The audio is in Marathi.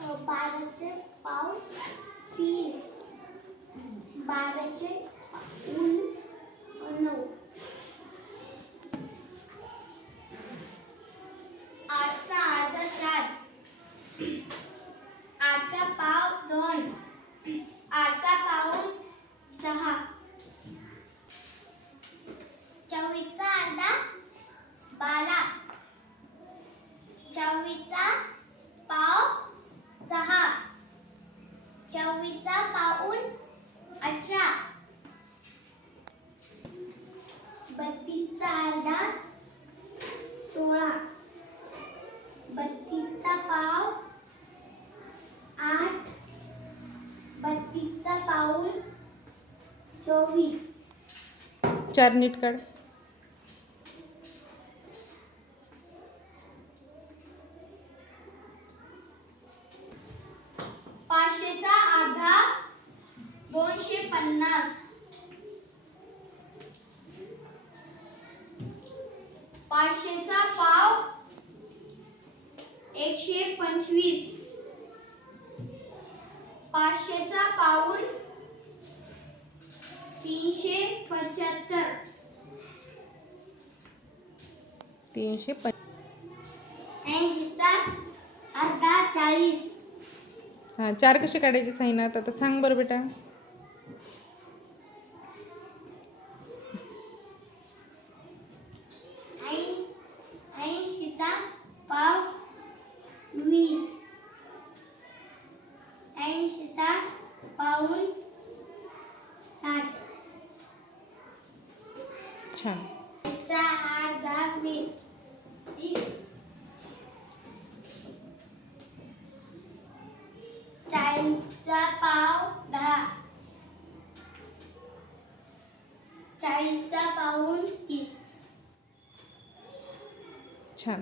12चे पाव 3, 12चे ऊन 9, 8चा अर्धा 4, 8चा पाव 2, 8चा पाऊण 6, 24चा अर्धा 12, 24चा पाव 6, 24चा पाऊण 18, 32चा अर्धा 16, 32चा पाव 8, 32चा पाऊण 24. 4 नीट काढ. 500चा अर्धा 250, 500चा पाव 125, 500चा पाऊण 375, 80चा अर्धा 40. हां 4 कसे काढायचे साईनाथ आता सांग बरं बेटा. ऐंशीचा पाव 20, 80चा पाऊण 60, छान. चा अर्धा 20, 40चा पाव 10, 40चा पाऊण 30. छान.